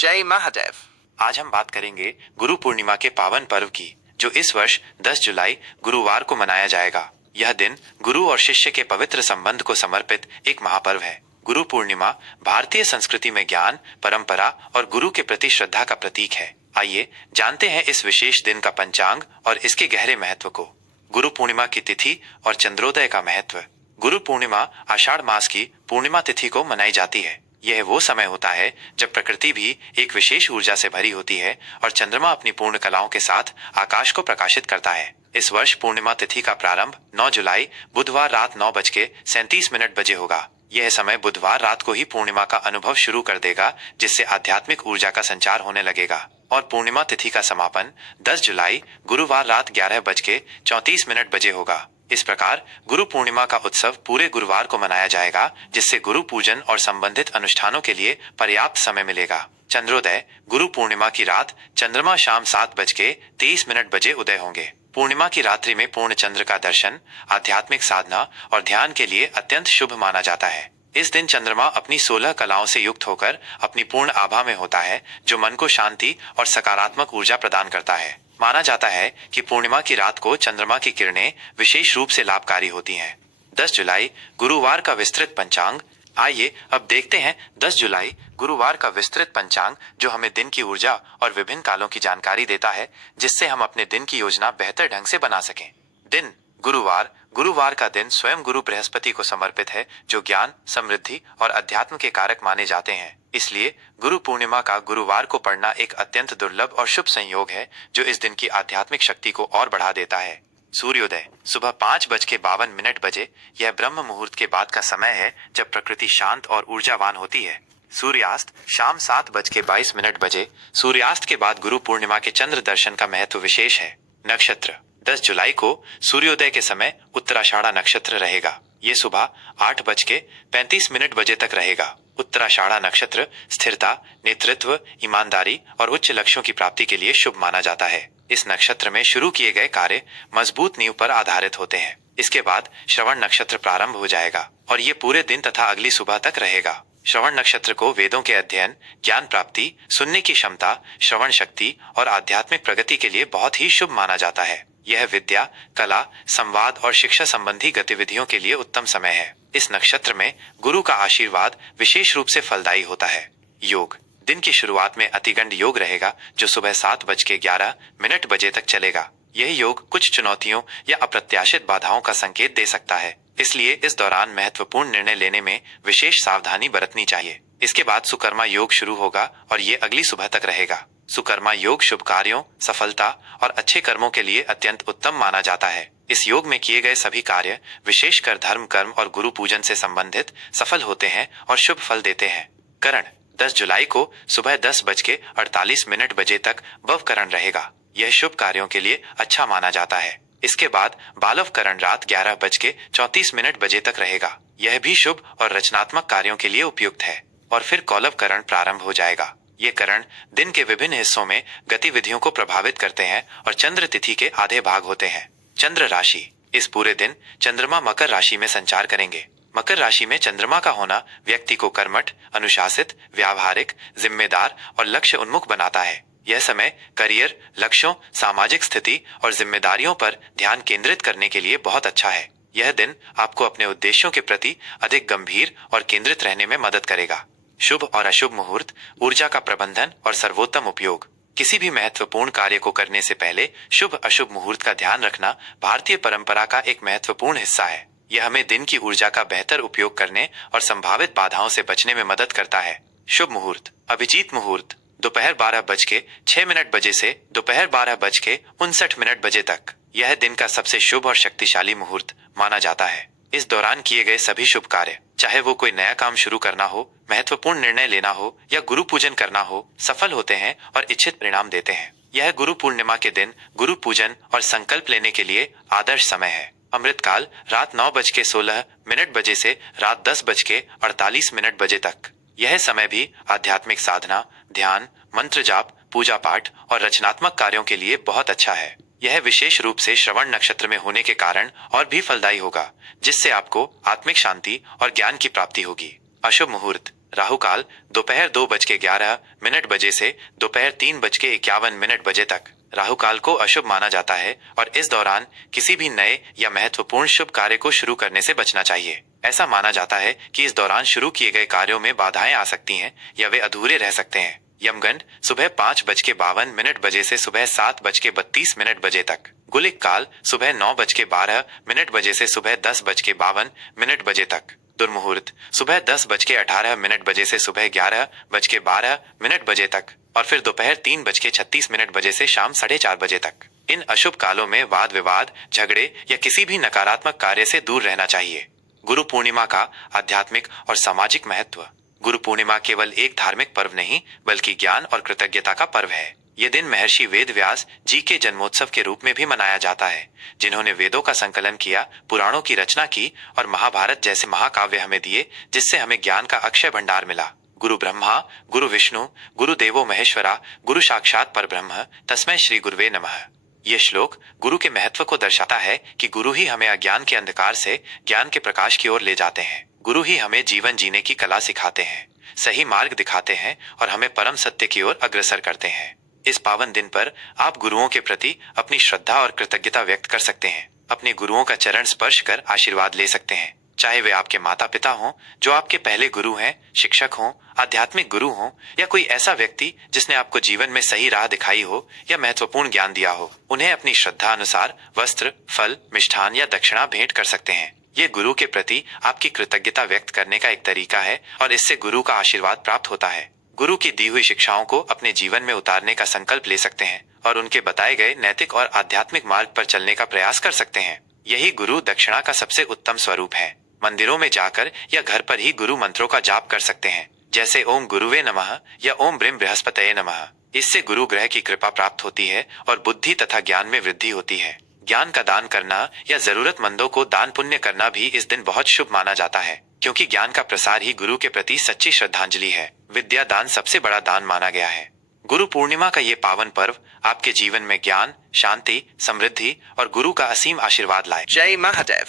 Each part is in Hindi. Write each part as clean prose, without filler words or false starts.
जय महादेव। आज हम बात करेंगे गुरु पूर्णिमा के पावन पर्व की, जो इस वर्ष 10 जुलाई गुरुवार को मनाया जाएगा। यह दिन गुरु और शिष्य के पवित्र संबंध को समर्पित एक महापर्व है। गुरु पूर्णिमा भारतीय संस्कृति में ज्ञान, परंपरा और गुरु के प्रति श्रद्धा का प्रतीक है। आइए जानते हैं इस विशेष दिन का पंचांग और इसके गहरे महत्व को। गुरु पूर्णिमा की तिथि और चंद्रोदय का महत्व। गुरु पूर्णिमा आषाढ़ मास की पूर्णिमा तिथि को मनाई जाती है। यह वो समय होता है जब प्रकृति भी एक विशेष ऊर्जा से भरी होती है और चंद्रमा अपनी पूर्ण कलाओं के साथ आकाश को प्रकाशित करता है। इस वर्ष पूर्णिमा तिथि का प्रारंभ 9 जुलाई बुधवार रात 9:37 बजे होगा। यह समय बुधवार रात को ही पूर्णिमा का अनुभव शुरू कर देगा, जिससे आध्यात्मिक ऊर्जा का संचार होने लगेगा। और पूर्णिमा तिथि का समापन 10 जुलाई गुरुवार रात 11:34 बजे होगा। इस प्रकार गुरु पूर्णिमा का उत्सव पूरे गुरुवार को मनाया जाएगा, जिससे गुरु पूजन और संबंधित अनुष्ठानों के लिए पर्याप्त समय मिलेगा। चंद्रोदय। गुरु पूर्णिमा की रात चंद्रमा शाम 7:23 बजे उदय होंगे। पूर्णिमा की रात्रि में पूर्ण चंद्र का दर्शन आध्यात्मिक साधना और ध्यान के लिए अत्यंत शुभ माना जाता है। इस दिन चंद्रमा अपनी 16 कलाओं से युक्त होकर अपनी पूर्ण आभा में होता है, जो मन को शांति और सकारात्मक ऊर्जा प्रदान करता है। माना जाता है कि पूर्णिमा की रात को चंद्रमा की किरणें विशेष रूप से लाभकारी होती हैं। 10 जुलाई गुरुवार का विस्तृत पंचांग। आइए अब देखते हैं 10 जुलाई गुरुवार का विस्तृत पंचांग, जो हमें दिन की ऊर्जा और विभिन्न कालों की जानकारी देता है, जिससे हम अपने दिन की योजना बेहतर ढंग से बना सकें। दिन गुरुवार। गुरुवार का दिन स्वयं गुरु बृहस्पति को समर्पित है, जो ज्ञान, समृद्धि और अध्यात्म के कारक माने जाते हैं। इसलिए गुरु पूर्णिमा का गुरुवार को पढ़ना एक अत्यंत दुर्लभ और शुभ संयोग है, जो इस दिन की आध्यात्मिक शक्ति को और बढ़ा देता है। सूर्योदय। सुबह 5:52 बजे यह ब्रह्म मुहूर्त के बाद का समय है, जब प्रकृति शांत और ऊर्जावान होती है। सूर्यास्त शाम 7:22 बजे। सूर्यास्त के बाद गुरु पूर्णिमा के चंद्र दर्शन का महत्व विशेष है। नक्षत्र। 10 जुलाई को सूर्योदय के समय उत्तराषाढ़ा नक्षत्र रहेगा। ये सुबह 8:35 बजे तक रहेगा। उत्तराषाढ़ा नक्षत्र स्थिरता, नेतृत्व, ईमानदारी और उच्च लक्ष्यों की प्राप्ति के लिए शुभ माना जाता है। इस नक्षत्र में शुरू किए गए कार्य मजबूत नींव पर आधारित होते हैं। इसके बाद श्रवण नक्षत्र प्रारंभ हो जाएगा और ये पूरे दिन तथा अगली सुबह तक रहेगा। श्रवण नक्षत्र को वेदों के अध्ययन, ज्ञान प्राप्ति, सुनने की क्षमता, श्रवण शक्ति और आध्यात्मिक प्रगति के लिए बहुत ही शुभ माना जाता है। यह विद्या, कला, संवाद और शिक्षा संबंधी गतिविधियों के लिए उत्तम समय है। इस नक्षत्र में गुरु का आशीर्वाद विशेष रूप से फलदायी होता है। योग। दिन की शुरुआत में अतिगंड योग रहेगा, जो सुबह 7:11 बजे तक चलेगा। यह योग कुछ चुनौतियों या अप्रत्याशित बाधाओं का संकेत दे सकता है, इसलिए इस दौरान महत्वपूर्ण निर्णय लेने में विशेष सावधानी बरतनी चाहिए। इसके बाद सुकर्मा योग शुरू होगा और ये अगली सुबह तक रहेगा। सुकर्मा योग शुभ कार्यों, सफलता और अच्छे कर्मों के लिए अत्यंत उत्तम माना जाता है। इस योग में किए गए सभी कार्य, विशेषकर धर्म, कर्म और गुरु पूजन से संबंधित, सफल होते हैं और शुभ फल देते हैं। करण। 10 जुलाई को सुबह 10:48 बजे तक भवकरण रहेगा। यह शुभ कार्यों के लिए अच्छा माना जाता है। इसके बाद बालवकरण रात 11:34 बजे तक रहेगा। यह भी शुभ और रचनात्मक कार्यों के लिए उपयुक्त है। और फिर कौलवकरण प्रारंभ हो जाएगा। ये करण दिन के विभिन्न हिस्सों में गतिविधियों को प्रभावित करते हैं और चंद्र तिथि के आधे भाग होते हैं। चंद्र राशि। इस पूरे दिन चंद्रमा मकर राशि में संचार करेंगे। मकर राशि में चंद्रमा का होना व्यक्ति को कर्मठ, अनुशासित, व्यावहारिक, जिम्मेदार और लक्ष्य उन्मुख बनाता है। यह समय करियर, लक्ष्यों, सामाजिक स्थिति और जिम्मेदारियों पर ध्यान केंद्रित करने के लिए बहुत अच्छा है। यह दिन आपको अपने उद्देश्यों के प्रति अधिक गंभीर और केंद्रित रहने में मदद करेगा। शुभ और अशुभ मुहूर्त, ऊर्जा का प्रबंधन और सर्वोत्तम उपयोग। किसी भी महत्वपूर्ण कार्य को करने से पहले शुभ अशुभ मुहूर्त का ध्यान रखना भारतीय परंपरा का एक महत्वपूर्ण हिस्सा है। यह हमें दिन की ऊर्जा का बेहतर उपयोग करने और संभावित बाधाओं से बचने में मदद करता है। शुभ मुहूर्त। अभिजीत मुहूर्त दोपहर 12:06 बजे से दोपहर 12:59 बजे तक। यह दिन का सबसे शुभ और शक्तिशाली मुहूर्त माना जाता है। इस दौरान किए गए सभी शुभ कार्य, चाहे वो कोई नया काम शुरू करना हो, महत्वपूर्ण निर्णय लेना हो या गुरु पूजन करना हो, सफल होते हैं और इच्छित परिणाम देते हैं। यह गुरु पूर्णिमा के दिन गुरु पूजन और संकल्प लेने के लिए आदर्श समय है। अमृतकाल रात 9:16 बजे से रात 10:48 बजे तक। यह समय भी आध्यात्मिक साधना, ध्यान, मंत्र जाप, पूजा पाठ और रचनात्मक कार्यों के लिए बहुत अच्छा है। यह विशेष रूप से श्रवण नक्षत्र में होने के कारण और भी फलदायी होगा, जिससे आपको आत्मिक शांति और ज्ञान की प्राप्ति होगी। अशुभ मुहूर्त। राहु काल दोपहर 2:11 बजे से दोपहर 3:51 बजे तक। राहु काल को अशुभ माना जाता है और इस दौरान किसी भी नए या महत्वपूर्ण शुभ कार्य को शुरू करने से बचना चाहिए। ऐसा माना जाता है कि इस दौरान शुरू किए गए कार्यों में बाधाएं आ सकती हैं या वे अधूरे रह सकते हैं। यमगंड सुबह 5:52 से सुबह 7:32 बजे तक। गुलिक काल सुबह 9:12 बजे से सुबह 10:52 बजे तक। दुर्मुहूर्त सुबह 10:18 बजे से सुबह 11:12 बजे तक और फिर दोपहर 3:36 बजे से शाम 4:30 बजे तक। इन अशुभ कालों में वाद विवाद, झगड़े या किसी भी नकारात्मक कार्य से दूर रहना चाहिए। गुरु पूर्णिमा का आध्यात्मिक और सामाजिक महत्व। गुरु पूर्णिमा केवल एक धार्मिक पर्व नहीं बल्कि ज्ञान और कृतज्ञता का पर्व है। ये दिन महर्षि वेद व्यास जी के जन्मोत्सव के रूप में भी मनाया जाता है, जिन्होंने वेदों का संकलन किया, पुराणों की रचना की और महाभारत जैसे महाकाव्य हमें दिए, जिससे हमें ज्ञान का अक्षय भंडार मिला। गुरु ब्रह्मा, गुरु विष्णु, गुरु देवो महेश्वरा, गुरु साक्षात परब्रह्म, तस्मै श्री गुरुवे नमः। ये श्लोक गुरु के महत्व को दर्शाता है कि गुरु ही हमें अज्ञान के अंधकार से ज्ञान के प्रकाश की ओर ले जाते हैं। गुरु ही हमें जीवन जीने की कला सिखाते हैं, सही मार्ग दिखाते हैं और हमें परम सत्य की ओर अग्रसर करते हैं। इस पावन दिन पर आप गुरुओं के प्रति अपनी श्रद्धा और कृतज्ञता व्यक्त कर सकते हैं। अपने गुरुओं का चरण स्पर्श कर आशीर्वाद ले सकते हैं, चाहे वे आपके माता पिता हों जो आपके पहले गुरु हैं, शिक्षक हों, आध्यात्मिक गुरु हों या कोई ऐसा व्यक्ति जिसने आपको जीवन में सही राह दिखाई हो या महत्वपूर्ण ज्ञान दिया हो। उन्हें अपनी श्रद्धा अनुसार वस्त्र, फल, मिष्ठान या दक्षिणा भेंट कर सकते हैं। ये गुरु के प्रति आपकी कृतज्ञता व्यक्त करने का एक तरीका है और इससे गुरु का आशीर्वाद प्राप्त होता है। गुरु की दी हुई शिक्षाओं को अपने जीवन में उतारने का संकल्प ले सकते हैं और उनके बताए गए नैतिक और आध्यात्मिक मार्ग पर चलने का प्रयास कर सकते हैं। यही गुरु दक्षिणा का सबसे उत्तम स्वरूप है। मंदिरों में जाकर या घर पर ही गुरु मंत्रों का जाप कर सकते हैं, जैसे ओम गुरुवे नमः या ओम ब्रीम बृहस्पतये नमः। इससे गुरु ग्रह की कृपा प्राप्त होती है और बुद्धि तथा ज्ञान में वृद्धि होती है। ज्ञान का दान करना या जरूरतमंदों को दान पुण्य करना भी इस दिन बहुत शुभ माना जाता है, क्योंकि ज्ञान का प्रसार ही गुरु के प्रति सच्ची श्रद्धांजलि है। विद्या दान सबसे बड़ा दान माना गया है। गुरु पूर्णिमा का ये पावन पर्व आपके जीवन में ज्ञान, शांति, समृद्धि और गुरु का असीम आशीर्वाद लाए। जय महादेव।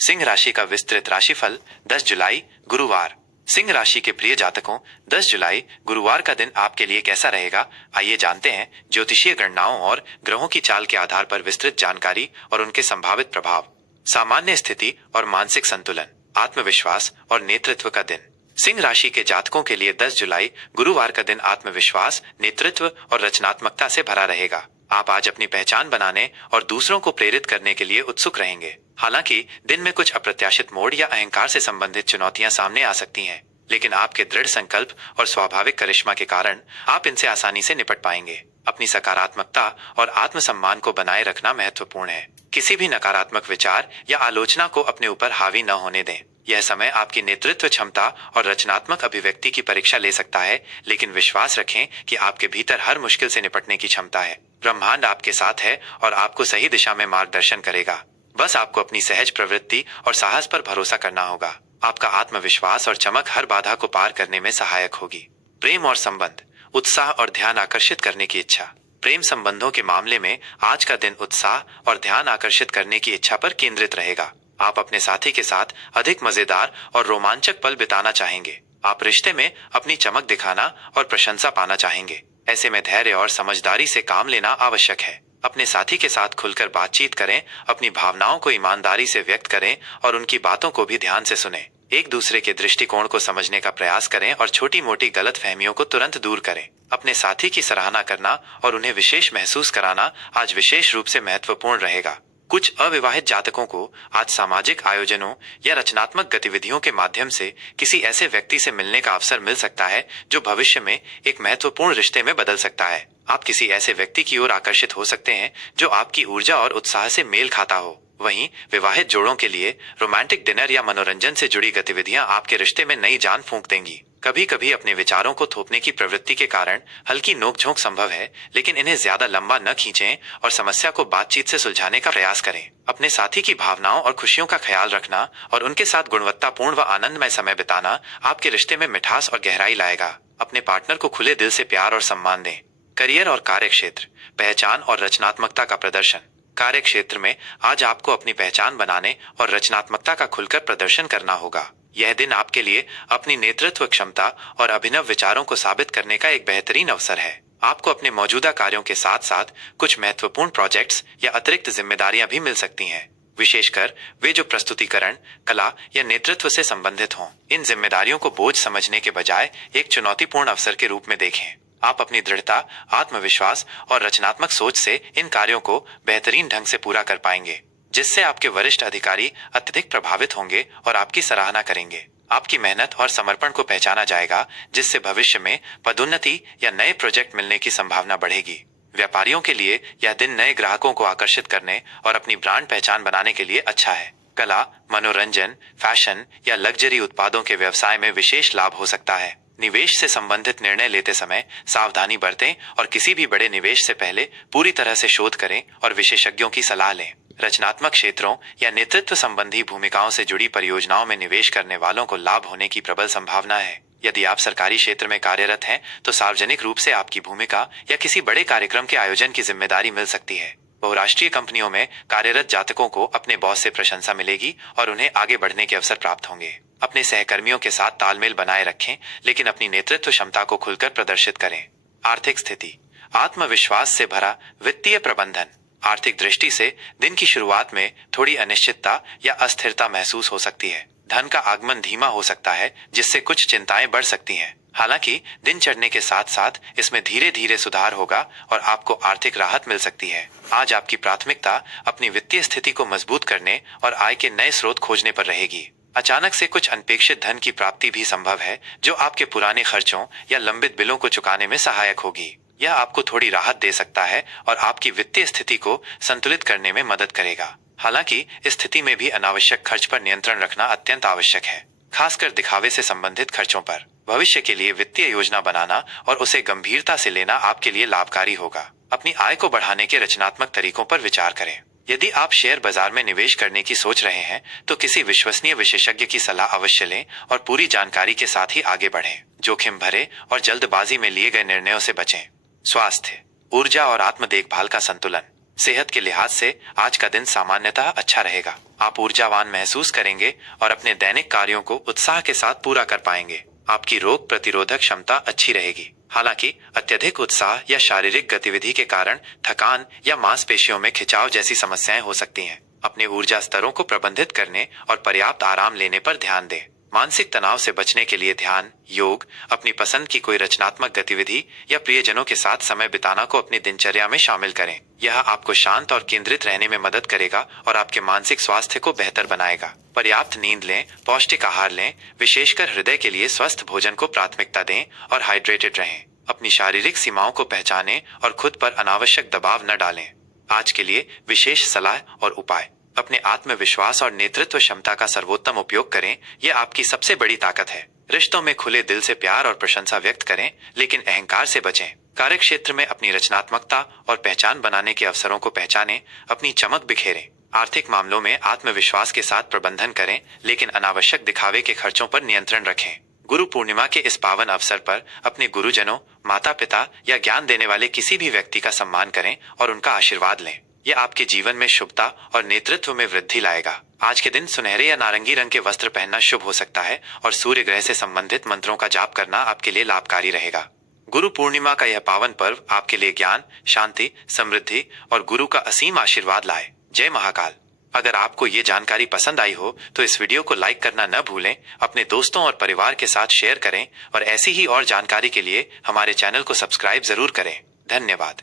सिंह राशि का विस्तृत राशिफल 10 जुलाई गुरुवार। सिंह राशि के प्रिय जातकों, 10 जुलाई गुरुवार का दिन आपके लिए कैसा रहेगा, आइए जानते हैं ज्योतिषीय गणनाओं और ग्रहों की चाल के आधार पर विस्तृत जानकारी और उनके संभावित प्रभाव। सामान्य स्थिति और मानसिक संतुलन, आत्मविश्वास और नेतृत्व का दिन। सिंह राशि के जातकों के लिए 10 जुलाई गुरुवार का दिन आत्मविश्वास, नेतृत्व और रचनात्मकता से भरा रहेगा। आप आज अपनी पहचान बनाने और दूसरों को प्रेरित करने के लिए उत्सुक रहेंगे। हालांकि दिन में कुछ अप्रत्याशित मोड़ या अहंकार से संबंधित चुनौतियां सामने आ सकती हैं, लेकिन आपके दृढ़ संकल्प और स्वाभाविक करिश्मा के कारण आप इनसे आसानी से निपट पाएंगे। अपनी सकारात्मकता और आत्मसम्मान को बनाए रखना महत्वपूर्ण है। किसी भी नकारात्मक विचार या आलोचना को अपने ऊपर हावी न होने दें। यह समय आपकी नेतृत्व क्षमता और रचनात्मक अभिव्यक्ति की परीक्षा ले सकता है, लेकिन विश्वास रखें कि आपके भीतर हर मुश्किल से निपटने की क्षमता है। ब्रह्मांड आपके साथ है और आपको सही दिशा में मार्गदर्शन करेगा। बस आपको अपनी सहज प्रवृत्ति और साहस पर भरोसा करना होगा। आपका आत्मविश्वास और चमक हर बाधा को पार करने में सहायक होगी। प्रेम और संबंध, उत्साह और ध्यान आकर्षित करने की इच्छा। प्रेम संबंधों के मामले में आज का दिन उत्साह और ध्यान आकर्षित करने की इच्छा पर केंद्रित रहेगा। आप अपने साथी के साथ अधिक मजेदार और रोमांचक पल बिताना चाहेंगे। आप रिश्ते में अपनी चमक दिखाना और प्रशंसा पाना चाहेंगे। ऐसे में धैर्य और समझदारी से काम लेना आवश्यक है। अपने साथी के साथ खुलकर बातचीत करें, अपनी भावनाओं को ईमानदारी से व्यक्त करें और उनकी बातों को भी ध्यान से सुनें। एक दूसरे के दृष्टिकोण को समझने का प्रयास करें और छोटी मोटी गलतफहमियों को तुरंत दूर करें। अपने साथी की सराहना करना और उन्हें विशेष महसूस कराना आज विशेष रूप से महत्वपूर्ण रहेगा। कुछ अविवाहित जातकों को आज सामाजिक आयोजनों या रचनात्मक गतिविधियों के माध्यम से किसी ऐसे व्यक्ति से मिलने का अवसर मिल सकता है जो भविष्य में एक महत्वपूर्ण रिश्ते में बदल सकता है। आप किसी ऐसे व्यक्ति की ओर आकर्षित हो सकते हैं जो आपकी ऊर्जा और उत्साह से मेल खाता हो। वहीं विवाहित जोड़ों के लिए रोमांटिक डिनर या मनोरंजन से जुड़ी गतिविधियां आपके रिश्ते में नई जान फूंक देंगी। कभी कभी अपने विचारों को थोपने की प्रवृत्ति के कारण हल्की नोकझोंक संभव है, लेकिन इन्हें ज्यादा लंबा न खींचें और समस्या को बातचीत से सुलझाने का प्रयास करें। अपने साथी की भावनाओं और खुशियों का ख्याल रखना और उनके साथ गुणवत्तापूर्ण व आनंदमय समय बिताना आपके रिश्ते में मिठास और गहराई लाएगा। अपने पार्टनर को खुले दिल से प्यार और सम्मान दें। करियर और कार्यक्षेत्र, पहचान और रचनात्मकता का प्रदर्शन। कार्य क्षेत्र में आज आपको अपनी पहचान बनाने और रचनात्मकता का खुलकर प्रदर्शन करना होगा। यह दिन आपके लिए अपनी नेतृत्व क्षमता और अभिनव विचारों को साबित करने का एक बेहतरीन अवसर है। आपको अपने मौजूदा कार्यों के साथ साथ कुछ महत्वपूर्ण प्रोजेक्ट्स या अतिरिक्त जिम्मेदारियां भी मिल सकती हैं, विशेषकर वे जो प्रस्तुतिकरण, कला या नेतृत्व से संबंधित हों। इन जिम्मेदारियों को बोझ समझने के बजाय एक चुनौतीपूर्ण अवसर के रूप में देखें। आप अपनी दृढ़ता, आत्मविश्वास और रचनात्मक सोच से इन कार्यों को बेहतरीन ढंग से पूरा कर पाएंगे, जिससे आपके वरिष्ठ अधिकारी अत्यधिक प्रभावित होंगे और आपकी सराहना करेंगे। आपकी मेहनत और समर्पण को पहचाना जाएगा, जिससे भविष्य में पदोन्नति या नए प्रोजेक्ट मिलने की संभावना बढ़ेगी। व्यापारियों के लिए यह दिन नए ग्राहकों को आकर्षित करने और अपनी ब्रांड पहचान बनाने के लिए अच्छा है। कला, मनोरंजन, फैशन या लग्जरी उत्पादों के व्यवसाय में विशेष लाभ हो सकता है। निवेश से संबंधित निर्णय लेते समय सावधानी बरतें और किसी भी बड़े निवेश से पहले पूरी तरह से शोध करें और विशेषज्ञों की सलाह लें। रचनात्मक क्षेत्रों या नेतृत्व संबंधी भूमिकाओं से जुड़ी परियोजनाओं में निवेश करने वालों को लाभ होने की प्रबल संभावना है। यदि आप सरकारी क्षेत्र में कार्यरत हैं, तो सार्वजनिक रूप से आपकी भूमिका या किसी बड़े कार्यक्रम के आयोजन की जिम्मेदारी मिल सकती है। बहुराष्ट्रीय कंपनियों में कार्यरत जातकों को अपने बॉस से प्रशंसा मिलेगी और उन्हें आगे बढ़ने के अवसर प्राप्त होंगे। अपने सहकर्मियों के साथ तालमेल बनाए रखें, लेकिन अपनी नेतृत्व क्षमता को खुलकर प्रदर्शित करें। आर्थिक स्थिति, आत्मविश्वास से भरा वित्तीय प्रबंधन। आर्थिक दृष्टि से दिन की शुरुआत में थोड़ी अनिश्चितता या अस्थिरता महसूस हो सकती है। धन का आगमन धीमा हो सकता है, जिससे कुछ चिंताएं बढ़ सकती हैं। हालांकि दिन चढ़ने के साथ साथ इसमें धीरे धीरे सुधार होगा और आपको आर्थिक राहत मिल सकती है। आज आपकी प्राथमिकता अपनी वित्तीय स्थिति को मजबूत करने और आय के नए स्रोत खोजने पर रहेगी। अचानक से कुछ अनपेक्षित धन की प्राप्ति भी संभव है, जो आपके पुराने खर्चों या लंबित बिलों को चुकाने में सहायक होगी। यह आपको थोड़ी राहत दे सकता है और आपकी वित्तीय स्थिति को संतुलित करने में मदद करेगा। हालांकि इस स्थिति में भी अनावश्यक खर्च पर नियंत्रण रखना अत्यंत आवश्यक है, खासकर दिखावे से संबंधित खर्चों पर। भविष्य के लिए वित्तीय योजना बनाना और उसे गंभीरता से लेना आपके लिए लाभकारी होगा। अपनी आय को बढ़ाने के रचनात्मक तरीकों पर विचार करें। यदि आप शेयर बाजार में निवेश करने की सोच रहे हैं, तो किसी विश्वसनीय विशेषज्ञ की सलाह अवश्य लें और पूरी जानकारी के साथ ही आगे बढ़ें। जोखिम भरे और जल्दबाजी में लिए गए निर्णयों से बचें। स्वास्थ्य, ऊर्जा और आत्म देखभाल का संतुलन। सेहत के लिहाज से आज का दिन सामान्यतः अच्छा रहेगा। आप ऊर्जावान महसूस करेंगे और अपने दैनिक कार्यों को उत्साह के साथ पूरा कर पाएंगे। आपकी रोग प्रतिरोधक क्षमता अच्छी रहेगी। हालांकि अत्यधिक उत्साह या शारीरिक गतिविधि के कारण थकान या मांसपेशियों में खिंचाव जैसी समस्याएं हो सकती हैं। अपने ऊर्जा स्तरों को प्रबंधित करने और पर्याप्त आराम लेने पर ध्यान दें। मानसिक तनाव से बचने के लिए ध्यान, योग, अपनी पसंद की कोई रचनात्मक गतिविधि या प्रियजनों के साथ समय बिताना को अपनी दिनचर्या में शामिल करें। यह आपको शांत और केंद्रित रहने में मदद करेगा और आपके मानसिक स्वास्थ्य को बेहतर बनाएगा। पर्याप्त नींद लें, पौष्टिक आहार लें, विशेषकर हृदय के लिए स्वस्थ भोजन को प्राथमिकता दें और हाइड्रेटेड रहें। अपनी शारीरिक सीमाओं को पहचानें और खुद पर अनावश्यक दबाव न डालें। आज के लिए विशेष सलाह और उपाय। अपने आत्मविश्वास और नेतृत्व क्षमता का सर्वोत्तम उपयोग करें, यह आपकी सबसे बड़ी ताकत है। रिश्तों में खुले दिल से प्यार और प्रशंसा व्यक्त करें, लेकिन अहंकार से बचें। कार्य क्षेत्र में अपनी रचनात्मकता और पहचान बनाने के अवसरों को पहचानें, अपनी चमक बिखेरें। आर्थिक मामलों में आत्मविश्वास के साथ प्रबंधन करें, लेकिन अनावश्यक दिखावे के खर्चों पर नियंत्रण रखें। गुरु पूर्णिमा के इस पावन अवसर पर अपने गुरुजनों, माता पिता या ज्ञान देने वाले किसी भी व्यक्ति का सम्मान करें और उनका आशीर्वाद लें। यह आपके जीवन में शुभता और नेतृत्व में वृद्धि लाएगा। आज के दिन सुनहरे या नारंगी रंग के वस्त्र पहनना शुभ हो सकता है और सूर्य ग्रह से संबंधित मंत्रों का जाप करना आपके लिए लाभकारी रहेगा। गुरु पूर्णिमा का यह पावन पर्व आपके लिए ज्ञान, शांति, समृद्धि और गुरु का असीम आशीर्वाद लाए। जय महाकाल। अगर आपको ये जानकारी पसंद आई हो तो इस वीडियो को लाइक करना न भूलें, अपने दोस्तों और परिवार के साथ शेयर करें और ऐसी ही और जानकारी के लिए हमारे चैनल को सब्सक्राइब जरूर करें। धन्यवाद।